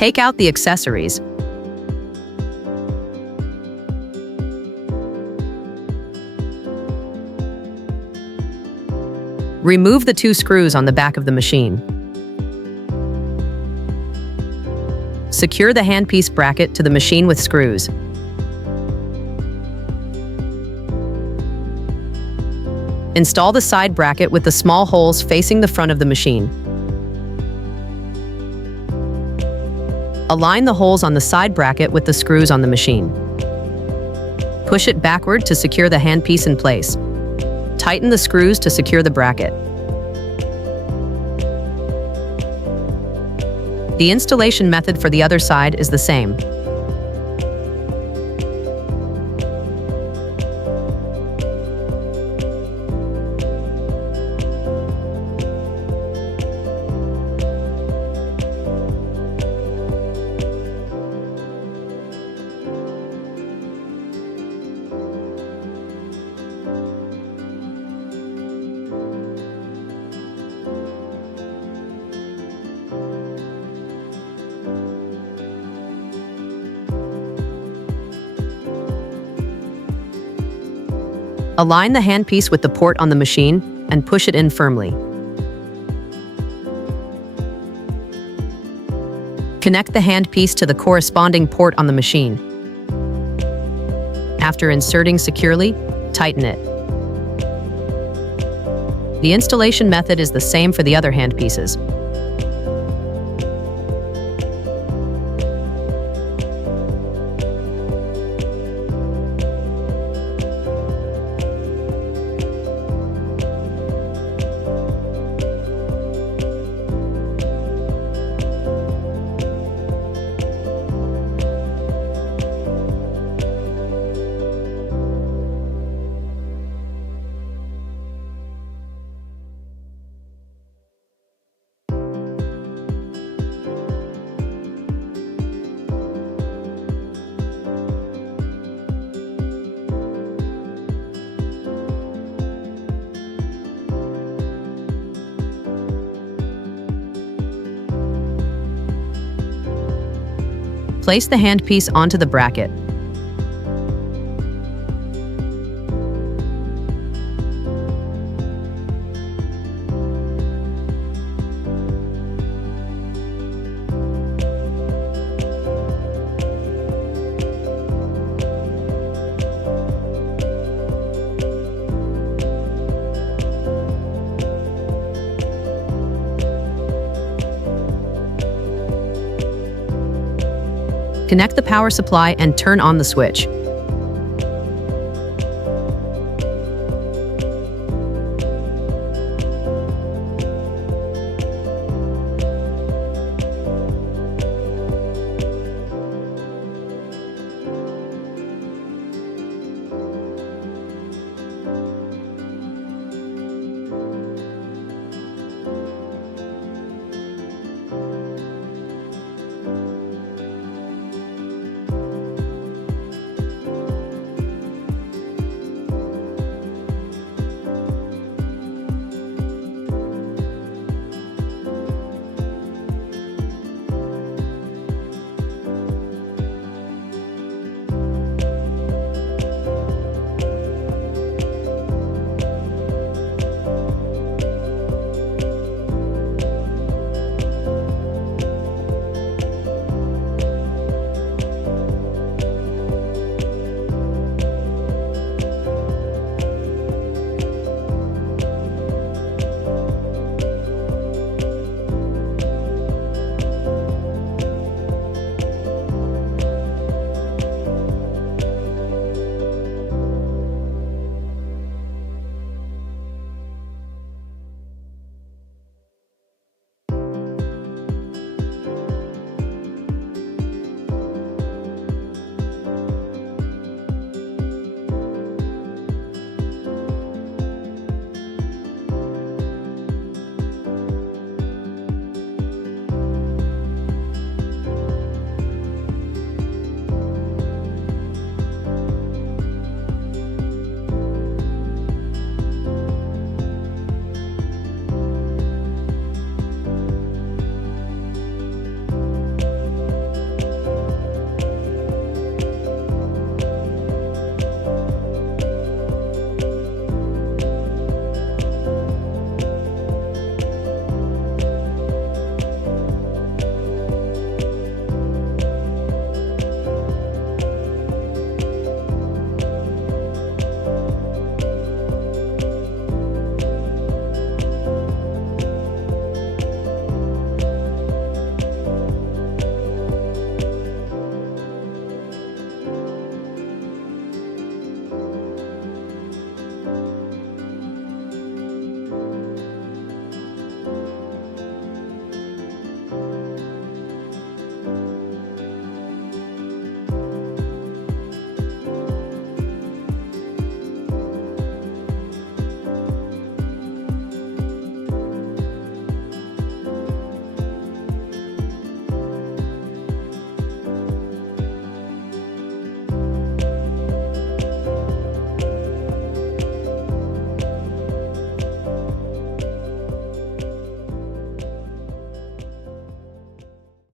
Take out the accessories. Remove the 2 screws on the back of the machine. Secure the handpiece bracket to the machine with screws. Install the side bracket with the small holes facing the front of the machine. Align the holes on the side bracket with the screws on the machine. Push it backward to secure the handpiece in place. Tighten the screws to secure the bracket. The installation method for the other side is the same. Align the handpiece with the port on the machine and push it in firmly. Connect the handpiece to the corresponding port on the machine. After inserting securely, tighten it. The installation method is the same for the other handpieces. Place the handpiece onto the bracket. Connect the power supply and turn on the switch.